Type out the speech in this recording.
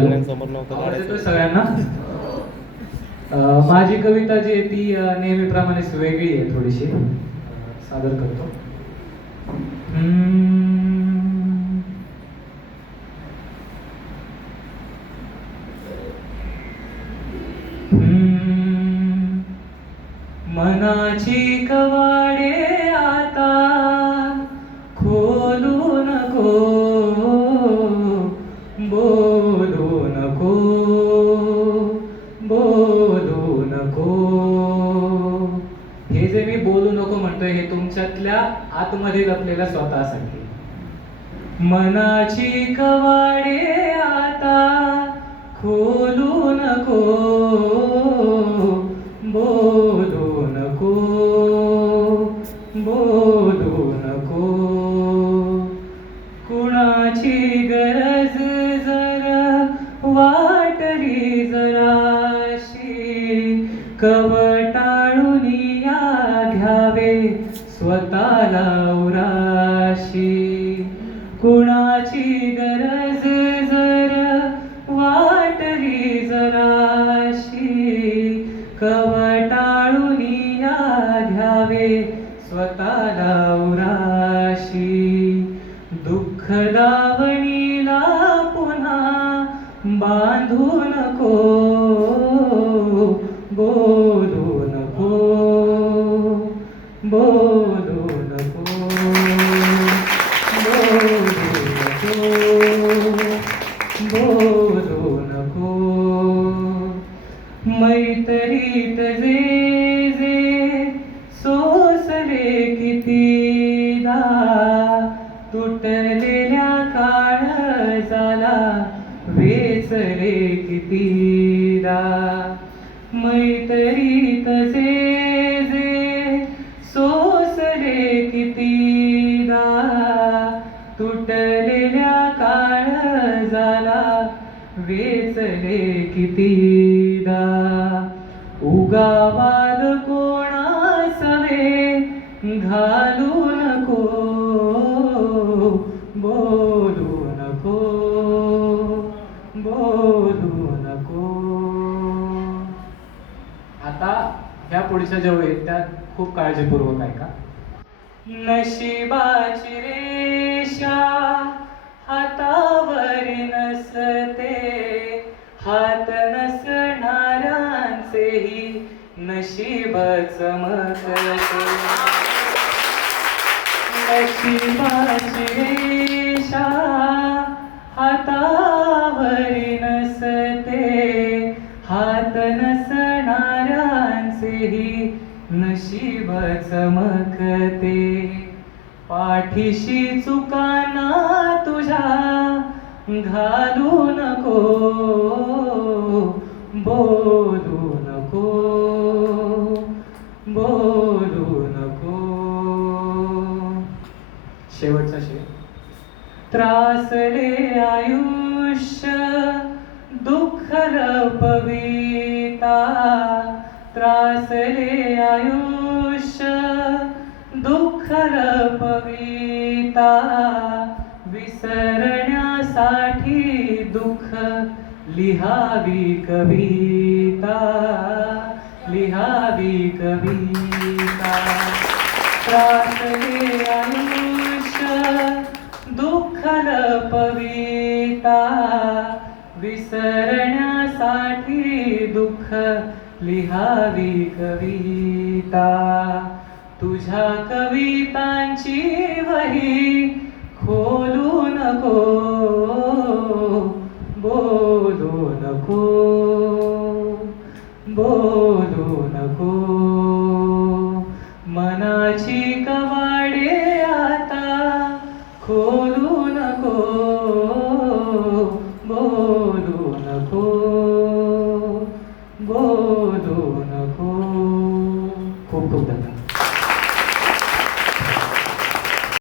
सगळ्यांसमोर नव्हतं आवाज येतोय काढायचं. सगळ्यांना? माझी कविता जी आहे ती नेहमीप्रमाणेच वेगळी आहे थोडीशी. सादर करतो. हम्म. हम्म. मनाची कवाडे आता खोलू नको, बोलू नको, बोलू नको. हे जे मी बोलू नको म्हणतोय हे तुमच्यातल्या आतमध्ये लपलेल्या स्वतःसाठी. मनाची कवाडे आता खोलू नको, बोलू नको, बोलू नको. कुणाची गरज जर वाटली जराशी, कवटाळून या घ्यावे स्वतःला उराशी. कुणाची गरज जर वाटली जराशी, कवटाळून या घ्यावे स्वतःला उराशी. दुःख दावणीला पुन्हा बांधू नको, बोलू नको, बोलू नको, बोलू नको, बोलू नको. मैत्रीत जे जे सोसले कितीदा, तुटलेल्या काळजाला वेचले कितीदा. मैत्रीत जे जे सोसले कितीदा, तुटलेल्या काळजाला वेचले कितीदा. उगावाद कोणासवे घालू नको, बोलू नको, बोलू नको. आता ह्या पुढच्या जेवढे आहेत त्या खूप काळजीपूर्वक ऐका. नशिबाची रेषा हातावर नसते, हात नसणाऱ्यांचेही नशीब चमकते. नशिबाची रेषा हातावर नसते, हात नसणाऱ्यांचेही नशीब चमकते. पाठीशी चुकाना तुझ्या घालू नको, बोलू नको, बोलू नको. शेवटचा शेर. त्रासले आयुष्य दुःख लपविता, त्रासले आयुष्य दुःख लपविता. विसरण्यासाठी दुःख लिहावी कविता, लिहावी कविता. त्रासले आयुष्य दुःख लपविता, विसरण्यासाठी दुःख लिहावी कविता. तुझ्या कवितांची वही खोलू नको, बोलू नको, बोलू